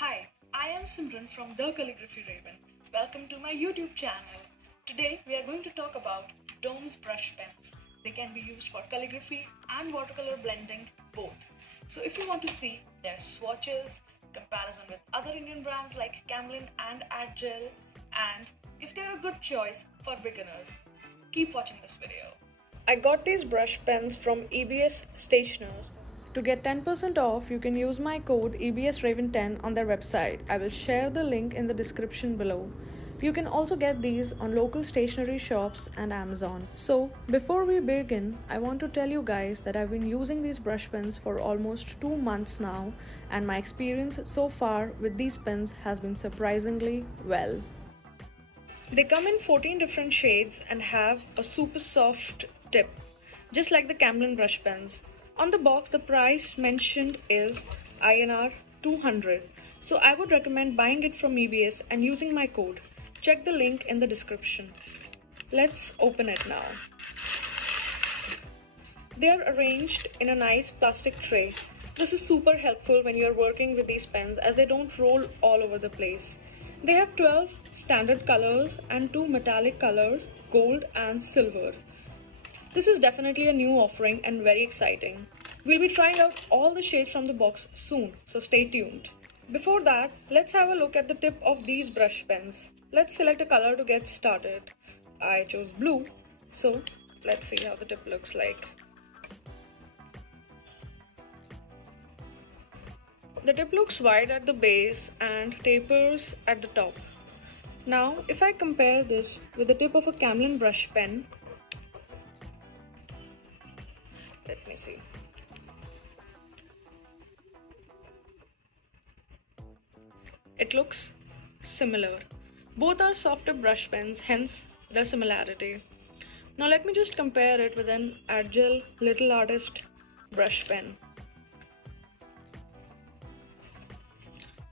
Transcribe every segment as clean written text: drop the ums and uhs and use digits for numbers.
Hi, I am Simran from the Calligraphy Raven. Welcome to my YouTube channel. Today we are going to talk about Dome's brush pens. They can be used for calligraphy and watercolor blending both. So if you want to see their swatches, comparison with other Indian brands like Camlin and Gel, and if they are a good choice for beginners, keep watching this video. I got these brush pens from EBS Stationers. To get 10% off, you can use my code EBSRaven10 on their website. I will share the link in the description below. You can also get these on local stationery shops and Amazon. So, before we begin, I want to tell you guys that I've been using these brush pens for almost 2 months now, and my experience so far with these pens has been surprisingly well. They come in 14 different shades and have a super soft tip, just like the Camlin brush pens. On the box, the price mentioned is INR 200. So I would recommend buying it from EBS and using my code. Check the link in the description. Let's open it now. They are arranged in a nice plastic tray. This is super helpful when you are working with these pens as they don't roll all over the place. They have 12 standard colors and 2 metallic colors, gold and silver. This is definitely a new offering and very exciting. We'll be trying out all the shades from the box soon, so stay tuned. Before that, let's have a look at the tip of these brush pens. Let's select a color to get started. I chose blue, so let's see how the tip looks like. The tip looks wide at the base and tapers at the top. Now, if I compare this with the tip of a Camlin brush pen, let me see. It looks similar. Both are softer brush pens, hence the similarity. Now let me just compare it with an Gel Little Artist brush pen.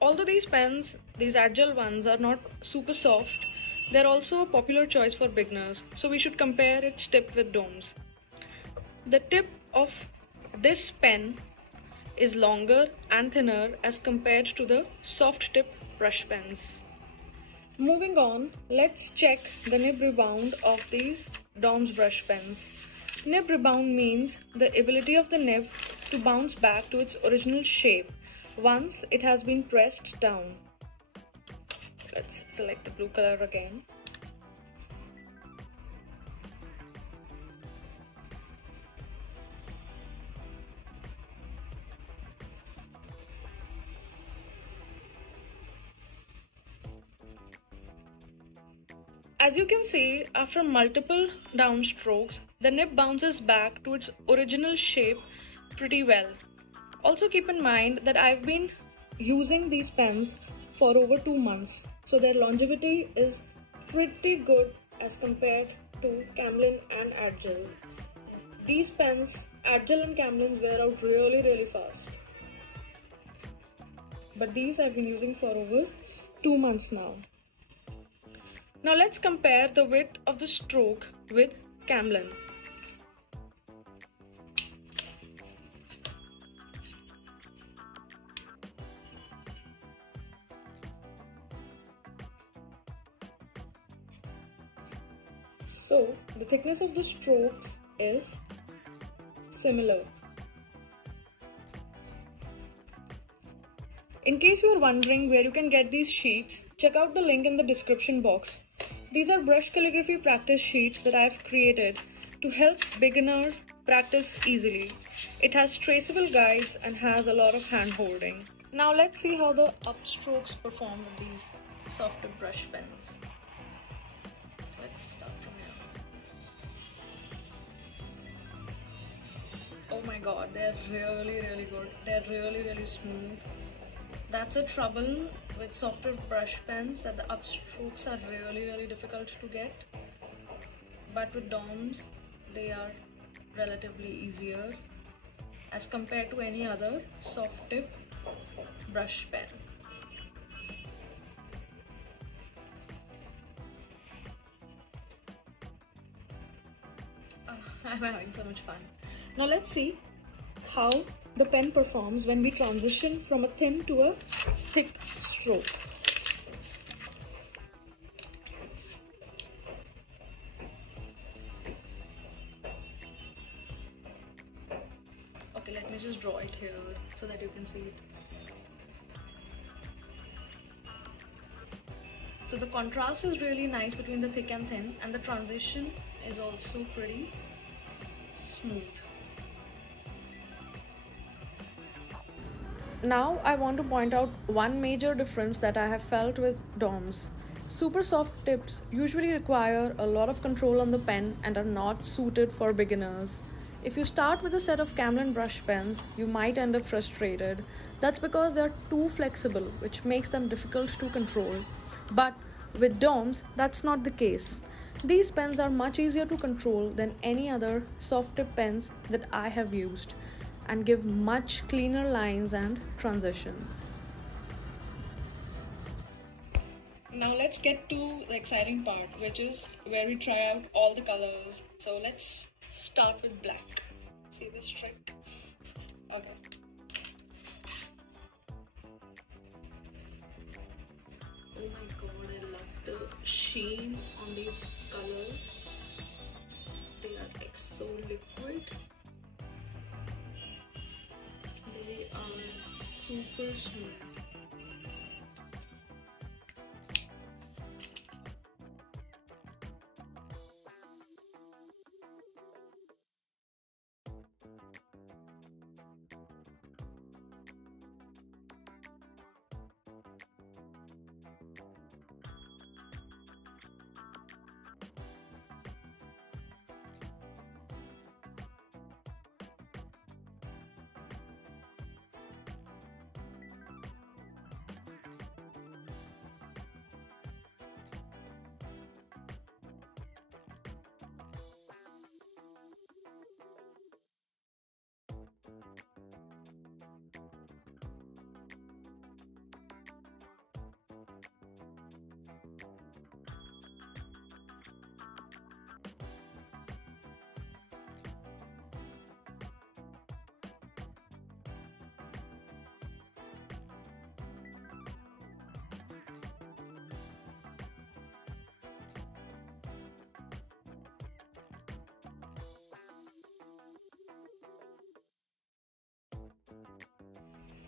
Although these pens, these Gel ones, are not super soft, they're also a popular choice for beginners, so we should compare its tip with Dome's. The tip of this pen is longer and thinner as compared to the soft tip brush pens. Moving on, let's check the Nib Rebound of these Dome's brush pens. Nib Rebound means the ability of the nib to bounce back to its original shape once it has been pressed down. Let's select the blue color again. As you can see, after multiple downstrokes, the nib bounces back to its original shape pretty well. Also keep in mind that I've been using these pens for over 2 months, so their longevity is pretty good as compared to Camlin and Gel. These pens, Gel and Camlins, wear out really fast. But these I've been using for over 2 months now. Now let's compare the width of the stroke with Camlin. So the thickness of the strokes is similar. In case you are wondering where you can get these sheets, check out the link in the description box. These are brush calligraphy practice sheets that I have created to help beginners practice easily. It has traceable guides and has a lot of hand holding. Now let's see how the upstrokes perform with these softer brush pens. Let's start from here. Oh my god, they're really good. They're really smooth. That's a trouble with softer brush pens, that the upstrokes are really difficult to get. But with Dome's, they are relatively easier as compared to any other soft tip brush pen. I'm having so much fun. Now let's see how the pen performs when we transition from a thin to a thick stroke. Okay, let me just draw it here so that you can see it. So the contrast is really nice between the thick and thin, and the transition is also pretty smooth. Now I want to point out one major difference that I have felt with DOMs. Super soft tips usually require a lot of control on the pen and are not suited for beginners. If you start with a set of Camlin brush pens, you might end up frustrated. That's because they're too flexible, which makes them difficult to control. But with DOMs, that's not the case. These pens are much easier to control than any other soft tip pens that I have used, and give much cleaner lines and transitions. Now let's get to the exciting part, which is where we try out all the colors. So let's start with black. See this trick? Okay. Oh my god, I love the sheen on these colors. They are like so liquid. They are super smooth.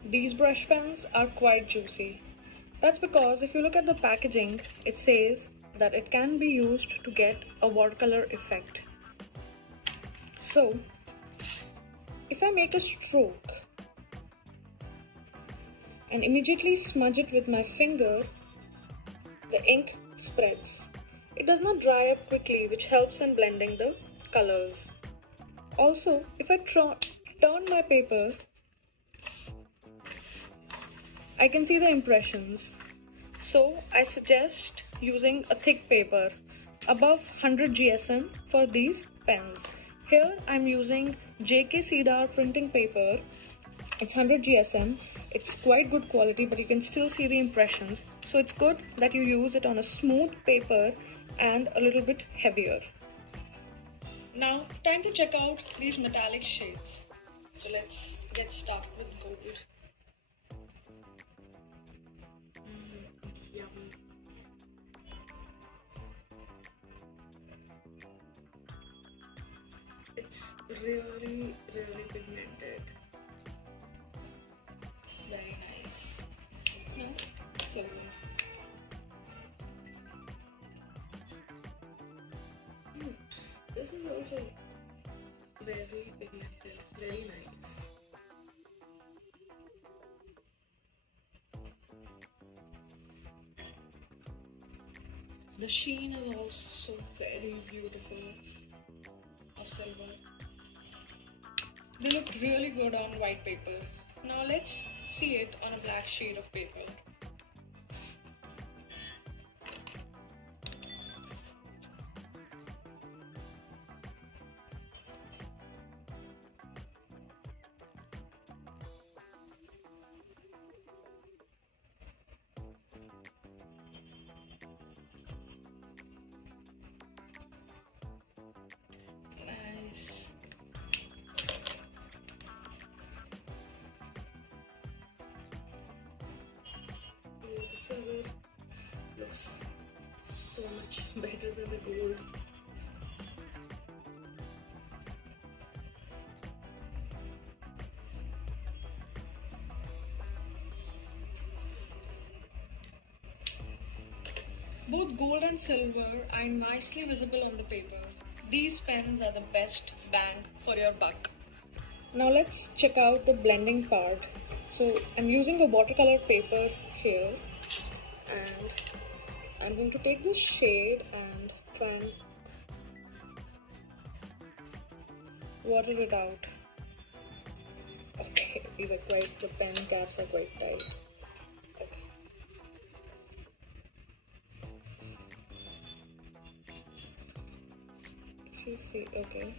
These brush pens are quite juicy. That's because if you look at the packaging, it says that it can be used to get a watercolor effect. So, if I make a stroke and immediately smudge it with my finger, the ink spreads. It does not dry up quickly, which helps in blending the colors. Also, if I turn my paper, I can see the impressions. So I suggest using a thick paper above 100 GSM for these pens. Here I'm using JK Cedar printing paper. It's 100 GSM. It's quite good quality, but you can still see the impressions. So it's good that you use it on a smooth paper and a little bit heavier. Now time to check out these metallic shades. So let's get started with gold. Yummy. It's really pigmented. Very nice. Now, silver. Oops, this is also very pigmented, very nice. The sheen is also very beautiful of silver. They look really good on white paper. Now let's see it on a black sheet of paper. silver looks so much better than the gold. Both gold and silver are nicely visible on the paper. These pens are the best bang for your buck. Now let's check out the blending part. So I'm using a watercolor paper here, and I'm going to take this shade and try and water it out. Okay, these are quite, the pen caps are quite tight. Okay. If you see, okay.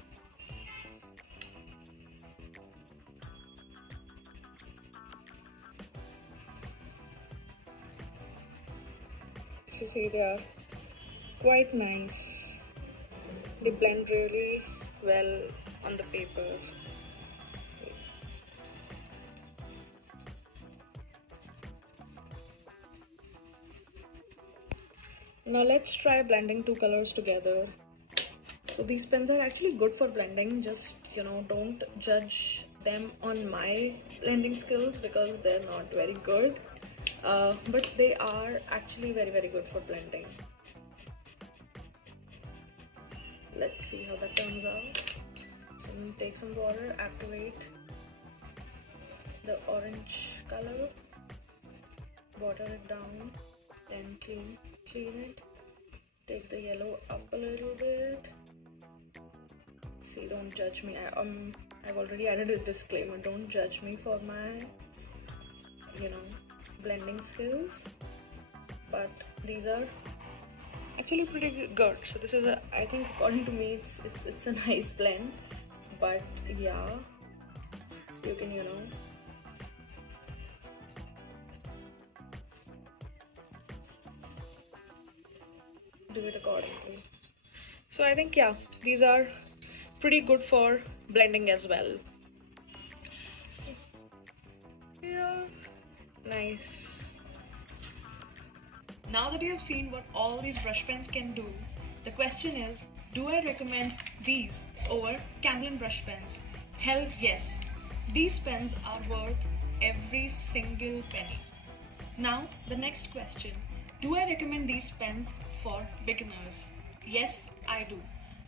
You see, they are quite nice. They blend really well on the paper. Now let's try blending two colors together. So these pens are actually good for blending. Just, you know, don't judge them on my blending skills because they're not very good. But they are actually very good for blending. Let's see how that turns out. So I'm going to take some water, activate the orange color, water it down, then clean it, take the yellow up a little bit. See, don't judge me. I've already added a disclaimer, don't judge me for my, you know, blending skills, but these are actually pretty good. So this is I think according to me it's a nice blend, but yeah, you can, you know, do it accordingly. So I think, yeah, these are pretty good for blending as well. Yeah. Nice. Now that you have seen what all these brush pens can do, the question is, do I recommend these over Camlin Brush Pens? Hell yes. These pens are worth every single penny. Now the next question, do I recommend these pens for beginners? Yes, I do,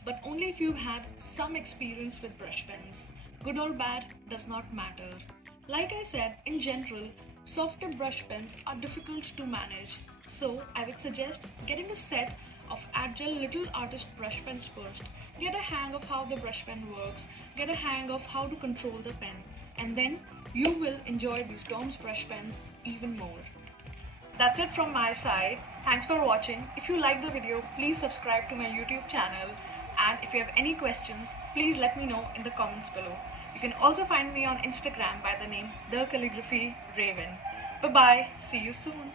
but only if you've had some experience with brush pens. Good or bad does not matter. Like I said, in general, softer brush pens are difficult to manage, so I would suggest getting a set of agile little artist brush pens first. Get a hang of how the brush pen works, get a hang of how to control the pen, and then you will enjoy these Doms brush pens even more. That's it from my side. Thanks for watching. If you liked the video, please subscribe to my YouTube channel, and if you have any questions, please let me know in the comments below. You can also find me on Instagram by the name The Calligraphy Raven. Bye bye. See you soon.